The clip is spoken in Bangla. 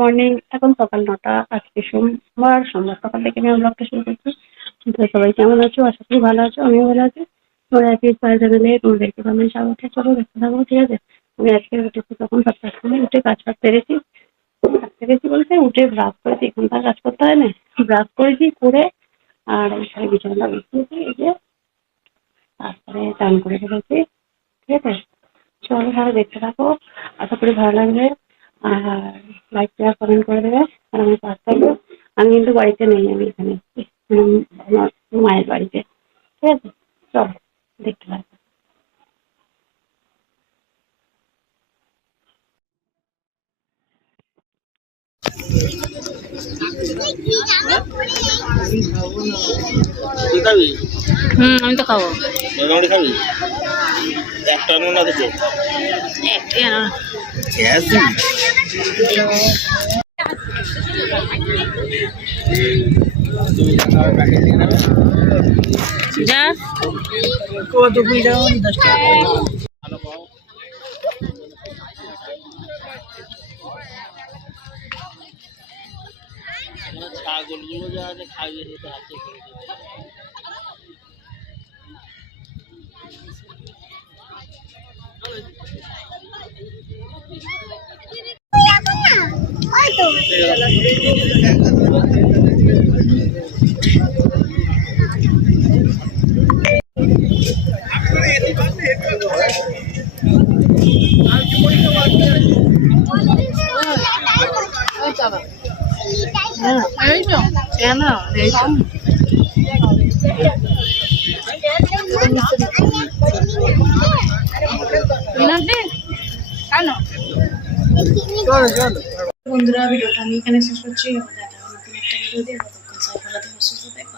মর্নিং এখন সকাল নটা, আজকে সোমবার সোমবার সকাল থেকে আমি ব্লগটা শুরু করছি। তো সবাই কেমন আছো? আশা করি ভালো আছো, আমিও ভালো আছি। তোমরা আজকে পায়ে চ্যানেলে তোমাদেরকে আমি স্বাগত চলো, দেখতে থাকব ঠিক আছে? আমি আজকে উঠেছি তখন সাতটার সময় উঠে কাজ ফাজ সেরেছি। কাজ সেরেছি বলতে উঠে ব্রাশ করেছি এখানকার কাজ করতে হয় না। ব্রাশ করেছি, করে আর এখানে বিছানাটা বিছিয়েছি এই যে তারপরে চান করে ফেলেছি, ঠিক আছে? চলো তাহলে দেখতে থাকো। আশা করি ভালো লাগবে। আর লাইক শেয়ার কমেন্ট করে দেবে আর আমি পাশ থাকব। আমি কিন্তু বাড়িতে নেই আমি এখানে আমার মায়ের বাড়িতে। ঠিক আছে? চলো দেখতে হুম আমি তো খাব। একটা যা। কত কুড়ি দশ টাকা ছাগলগুলো যা আছে হাতে করে দিতে কেন কেন চলো চলো বন্ধুরা ভিডিওটা আমি এখানে শেষ করছি। একটা ভিডিও দিয়ে ততক্ষণ টাইম